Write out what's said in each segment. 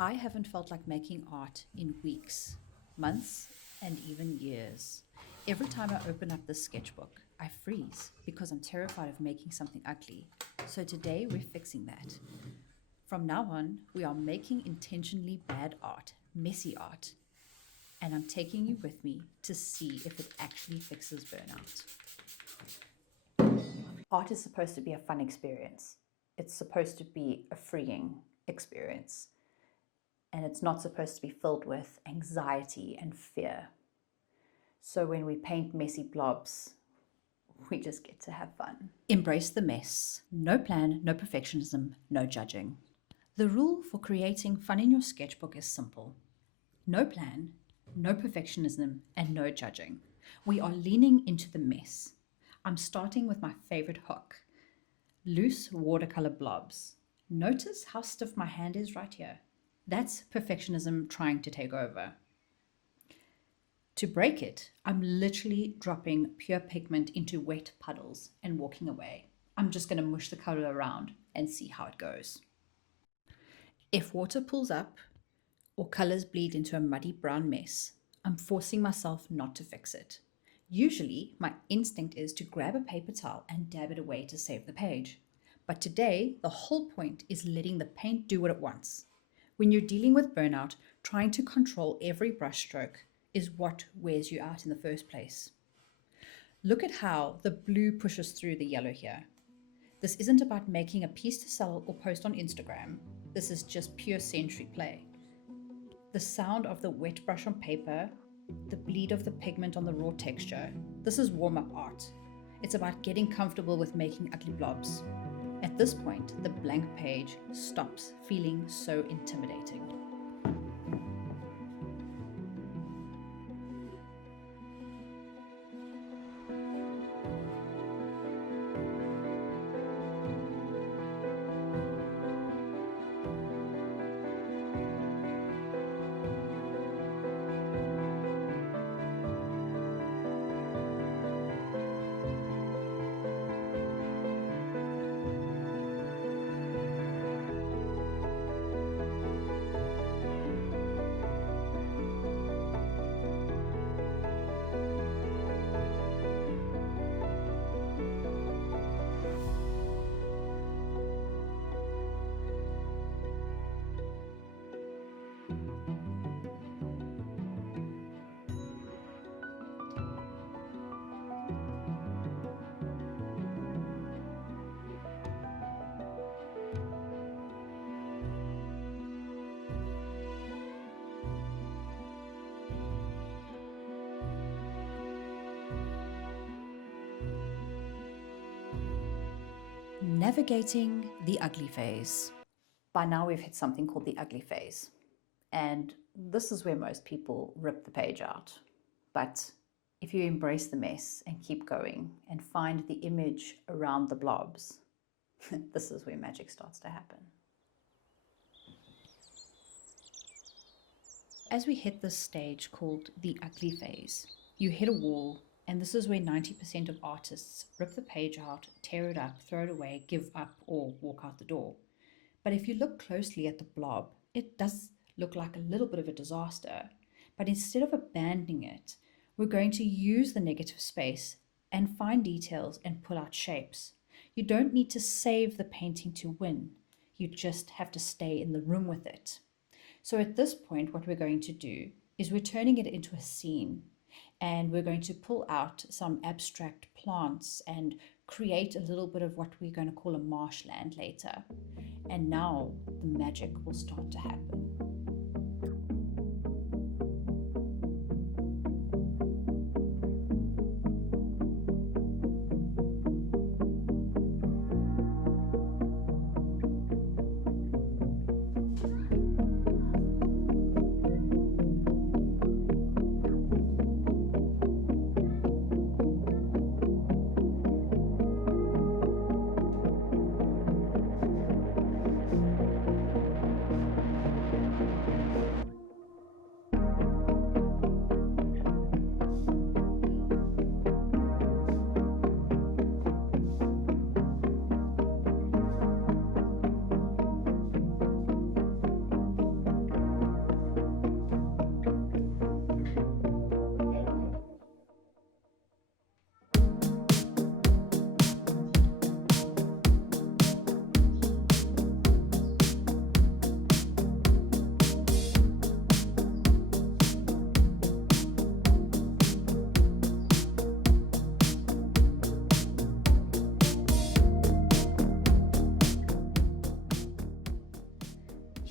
I haven't felt like making art in weeks, months, and even years. Every time I open up this sketchbook, I freeze because I'm terrified of making something ugly. So today we're fixing that. From now on, we are making intentionally bad art, messy art, and I'm taking you with me to see if it actually fixes burnout. Art is supposed to be a fun experience. It's supposed to be a freeing experience. And it's not supposed to be filled with anxiety and fear. So when we paint messy blobs, we just get to have fun. Embrace the mess. No plan, no perfectionism, no judging. The rule for creating fun in your sketchbook is simple. No plan, no perfectionism, and no judging. We are leaning into the mess. I'm starting with my favorite hook, loose watercolor blobs. Notice how stiff my hand is right here. That's perfectionism trying to take over. To break it, I'm literally dropping pure pigment into wet puddles and walking away. I'm just going to mush the color around and see how it goes. If water pulls up or colors bleed into a muddy brown mess, I'm forcing myself not to fix it. Usually, my instinct is to grab a paper towel and dab it away to save the page. But today, the whole point is letting the paint do what it wants. When you're dealing with burnout, trying to control every brushstroke is what wears you out in the first place. Look at how the blue pushes through the yellow here. This isn't about making a piece to sell or post on Instagram. This is just pure sensory play. The sound of the wet brush on paper, the bleed of the pigment on the raw texture, this is warm-up art. It's about getting comfortable with making ugly blobs. At this point, the blank page stops feeling so intimidating. Navigating the ugly phase. By now we've hit something called the ugly phase. And this is where most people rip the page out. But if you embrace the mess and keep going and find the image around the blobs, this is where magic starts to happen. As we hit this stage called the ugly phase, you hit a wall. And this is where 90% of artists rip the page out, tear it up, throw it away, give up, or walk out the door. But if you look closely at the blob, it does look like a little bit of a disaster. But instead of abandoning it, we're going to use the negative space and find details and pull out shapes. You don't need to save the painting to win. You just have to stay in the room with it. So at this point, what we're going to do is we're turning it into a scene. And we're going to pull out some abstract plants and create a little bit of what we're going to call a marshland later. And now the magic will start to happen.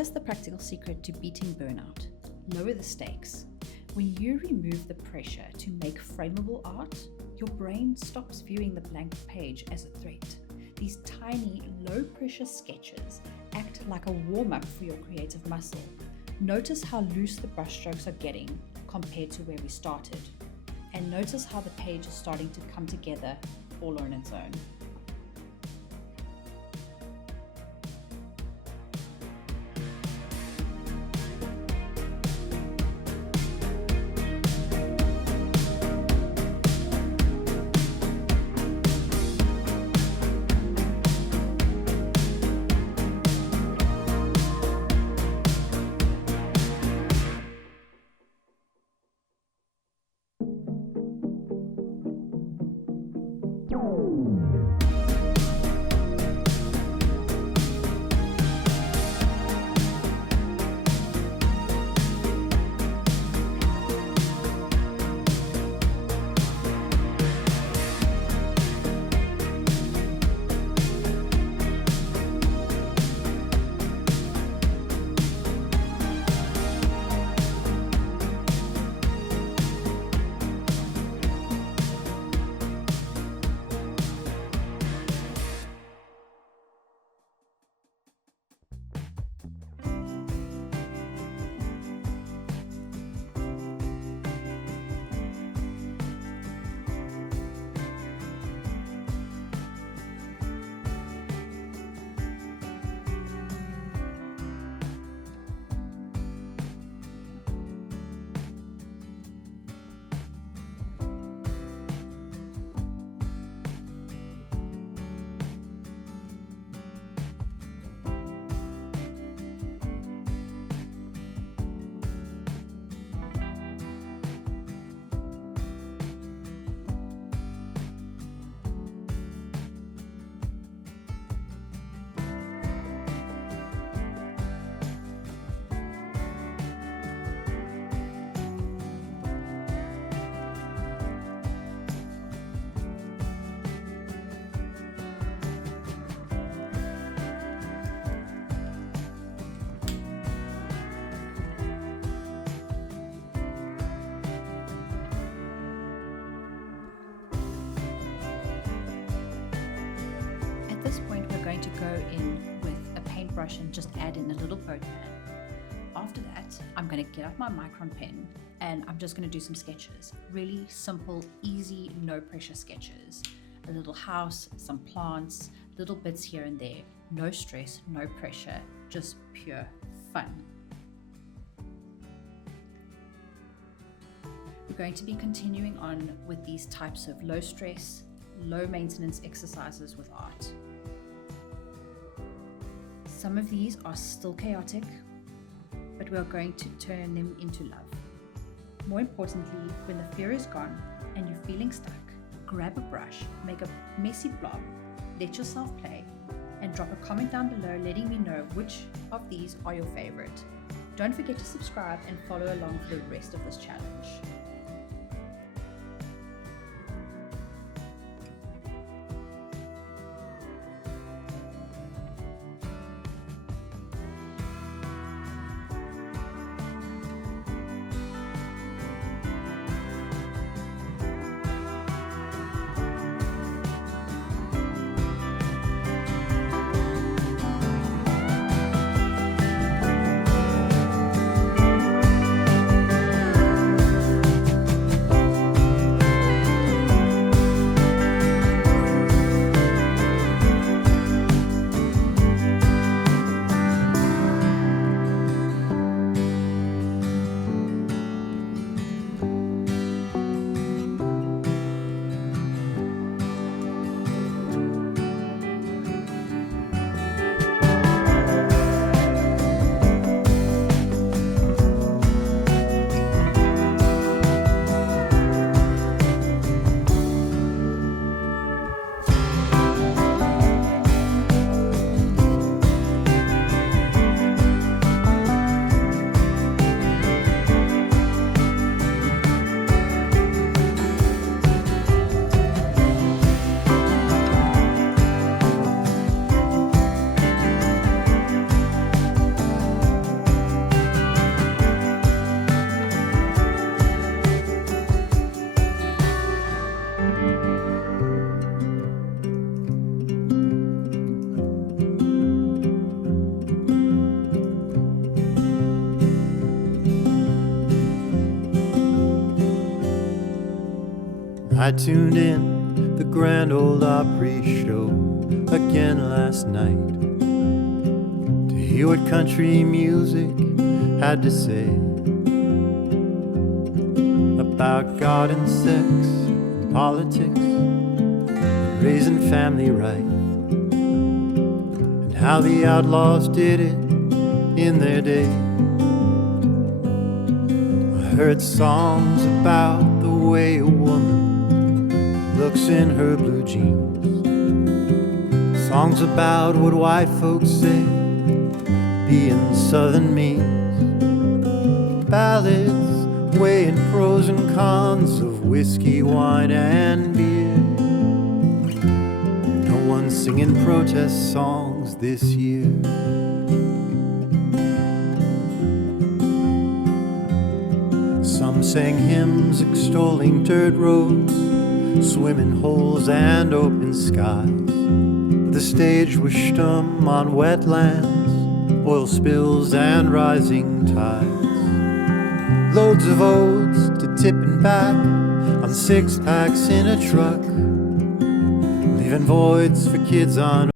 Here's the practical secret to beating burnout. Lower the stakes. When you remove the pressure to make frameable art, your brain stops viewing the blank page as a threat. These tiny, low-pressure sketches act like a warm-up for your creative muscle. Notice how loose the brushstrokes are getting compared to where we started. And notice how the page is starting to come together all on its own. At this point, we're going to go in with a paintbrush and just add in a little poke pen. After that, I'm going to get out my micron pen and I'm just going to do some sketches. Really simple, easy, no pressure sketches. A little house, some plants, little bits here and there. No stress, no pressure, just pure fun. We're going to be continuing on with these types of low stress, low maintenance exercises with art. Some of these are still chaotic, but we are going to turn them into love. More importantly, when the fear is gone and you're feeling stuck, grab a brush, make a messy blob, let yourself play, and drop a comment down below letting me know which of these are your favorite. Don't forget to subscribe and follow along for the rest of this challenge. I tuned in the Grand Ole Opry show again last night to hear what country music had to say about God and sex and politics and raising family right, and how the outlaws did it in their day. I heard songs about the way a woman looks in her blue jeans, songs about what white folks say being Southern means, ballads weighing pros and cons of whiskey, wine, and beer. No one singing protest songs this year. Some sang hymns extolling dirt roads, swimming holes, and open skies. The stage was stumm on wetlands, oil spills, and rising tides. Loads of odes to tipping back on 6-packs in a truck, leaving voids for kids on